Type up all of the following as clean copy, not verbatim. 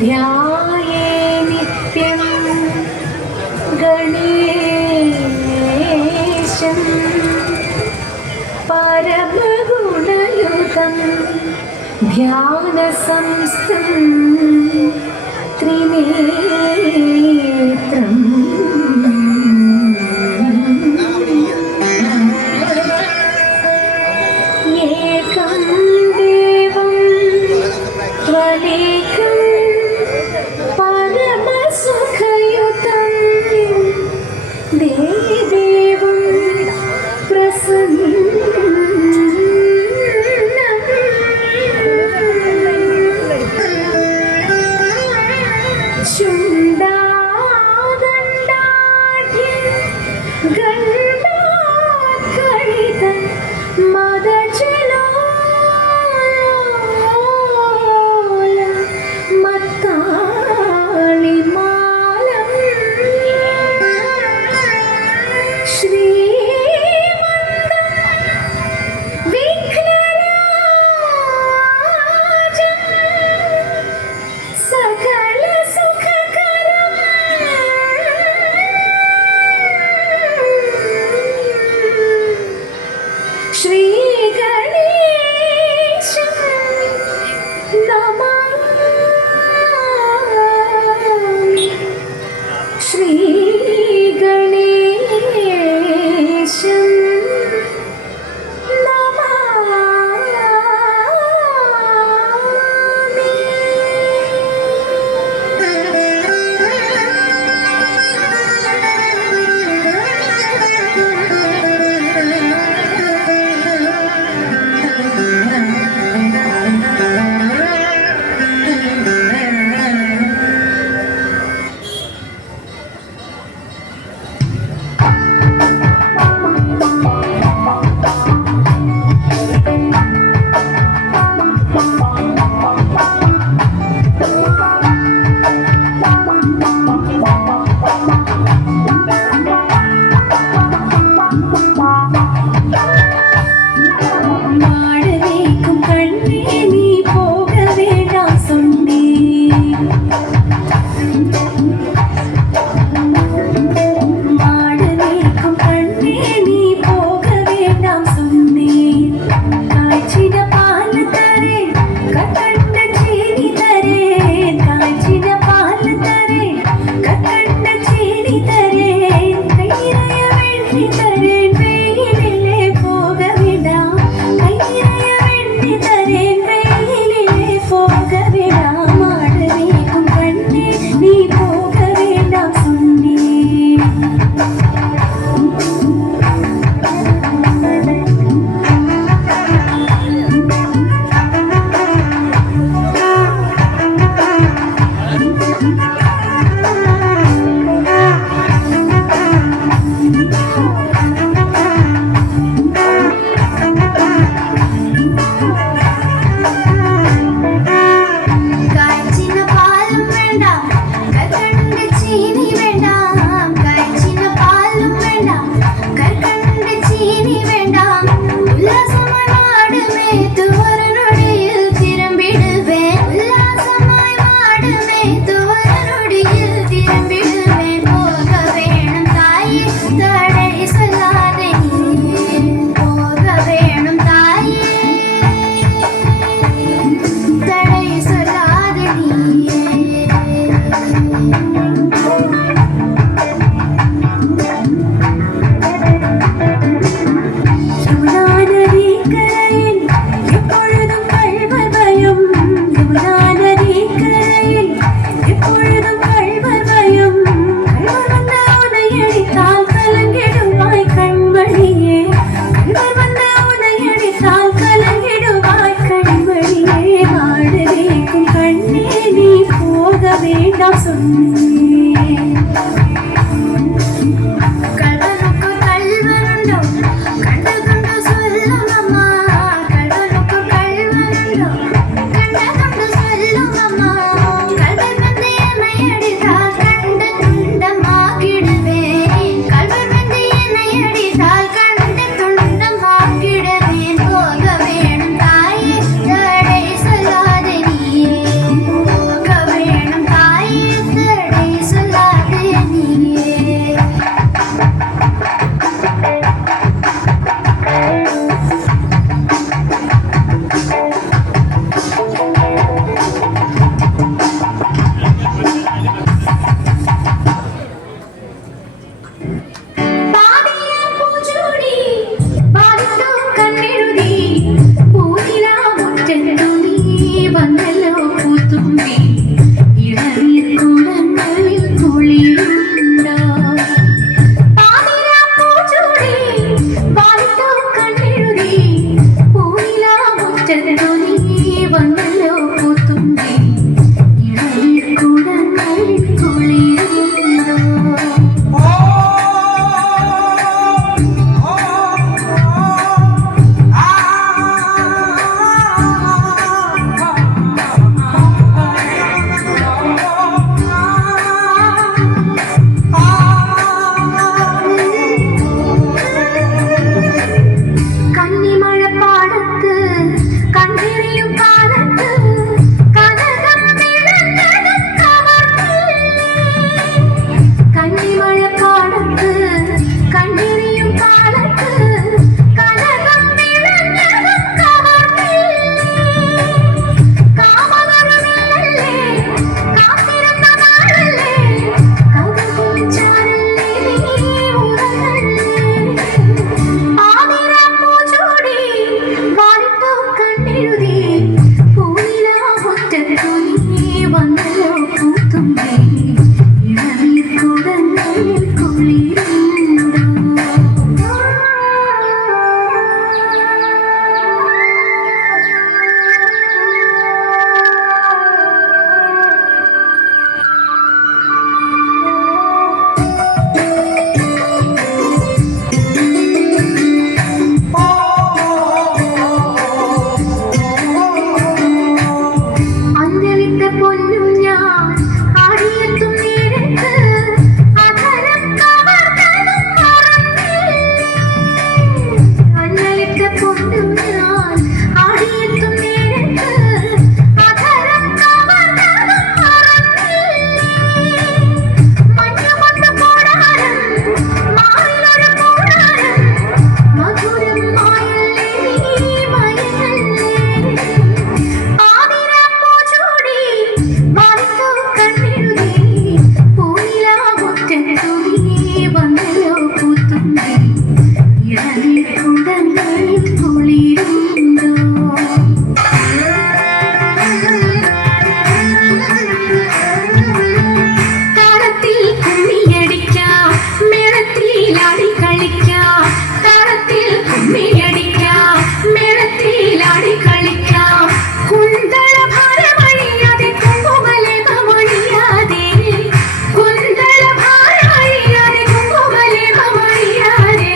ध्याये नित्यं गणेशं परमगुणयुतं ध्यानसंस्थं त्रिनेत्रम् एकं देवं त्वमेकं परमसुखयुतं देवं प्रसन्नं शुण्डादण्डाढ्यं गण्डात्कलितं मदजलोलं मत्कालिमालं श्रीमन्तं विघ्नराजं सकलसुखकरं श्रीगणेशं नमामि श्रीगणेशं மாடவேக்கும் கண்ணே நீ போக வேண்டாம் சொன்னேன். மாடவேக்கும் கண்ணே நீ போக வேண்டாம் சொன்னேன். காய்ச்சின பால் தரேன், கக்கண்ட சீனி தரேன். காய்ச்சின பால் தரேன், கக்கண்ட சீனி தரேன். கையிறைய வெண்ணி தரேன், வெயிலிலே போக வேண்டாம். கையிறைய வெண்ணி தரேன், வெயிலிலே போக வேண்டாம். மாடவேக்கும் கண்ணே நீ போக வேண்டாம் சொன்னேன். കായ്ച്ചിന പാലും വേണ്ട, കക്കണ്ട ചീനി വേണ്ട. കായ്ച്ചിന പാൽ മേളത്തിലാടി കളിക്കാം താളത്തിൽ കുമ്മിയടിക്കാം മേളത്തിലാടി കളിക്കാം കുന്തള ഭാരമഴിയാതെ കുങ്കുമലേപമൊഴിയാതെ കുന്തള ഭാരമഴിയാതെ കുങ്കുമലേപമൊഴിയാതെ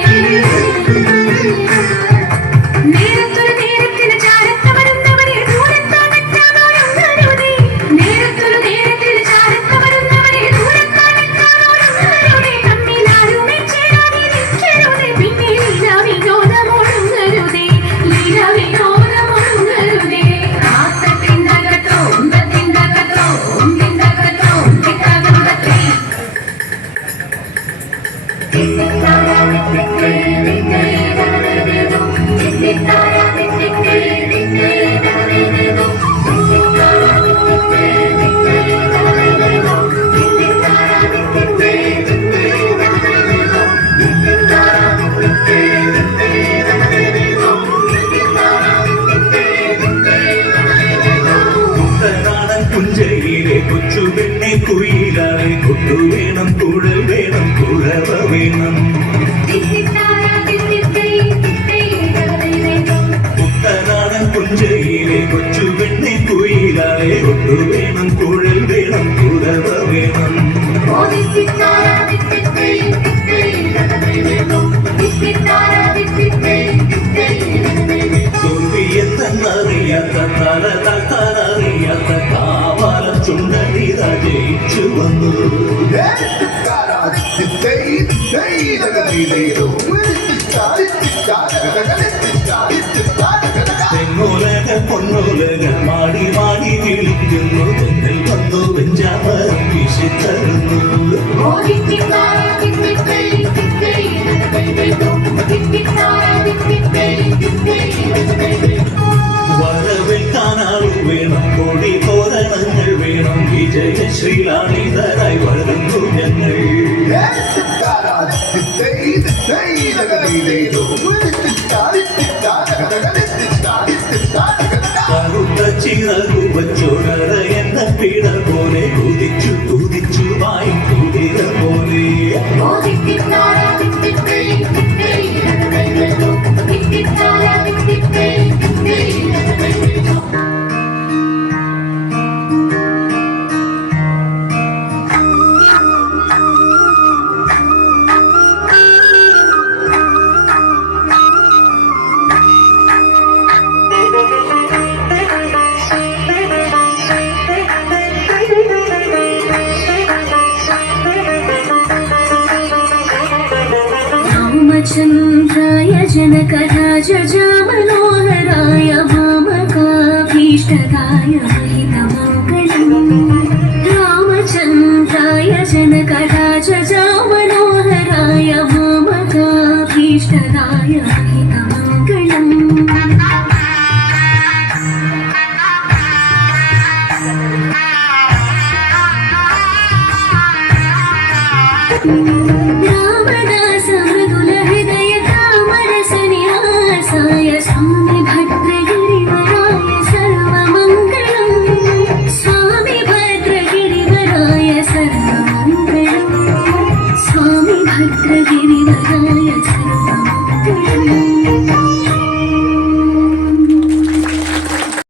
നേരത്തൊരു നേരത്തിന് ചാരത്ത വരുന്നവരെ ദൂരത്താനെത്താനോരുങ്ങരുതേ നേരത്തൊരു നേരത്തിന് ചാരത്ത വരുന്നവരെ ദൂരത്താനെത്താനോരുങ്ങരുതേ തമ്മിലാരുമേ ചേരാതിരിക്കരുതേ പിന്നെ ലീലാവിനോദമൊഴുങ്ങരുതേ ലീലാവിനോദമൊഴുങ്ങരുതേ ആത്തത്തിന്തകത്തോ ഉന്തത്തിന്തകത്തോ ഉന്തിന്തകത്തോ ഉന്തിത്തകന്തത്തേ പുഞ്ചയിലെ കൊച്ചു പെണ്ണെ കുയിലാളെ കൊട്ടു വേണം കുഴൽ വേണം കുഴവ വേണം കുട്ടനാടൻ പുഞ്ചയിലെ കൊച്ചു പെണ്ണെ കുയിലാളെ കൊട്ടു വേണം കുഴൽ വേണം കുഴവ വേണം അറിയാത്ത തല തട്ടാനറിയാത്ത കാവാലം ചുണ്ടനീത ജയിച്ചു വന്നു തെങ്ങോലക പൊന്നോലക മാടി മാടി വിളിക്കുന്നു തെന്നൽ വന്നു വെഞ്ചാമരം വീശിത്തരുന്നു വരവേൽക്കാനാളു വേണം കൊടി തോരണങ്ങൾ വേണം വിജയശ്രീലാളിതരായി വരുന്നു ഞങ്ങൾ കറുത്ത ചിറകു വച്ചോടറ എന്ന പിട പോലെ കുതിച്ചു കുതിച്ചു വായും കുതിര പോലെ रामचन्द्राय जनकराजमनोहराय वामकाभीष्टदाय वेदमङ्गलम् रामचन्द्राय जनकराजमनोहराय वामकाभीष्टदाय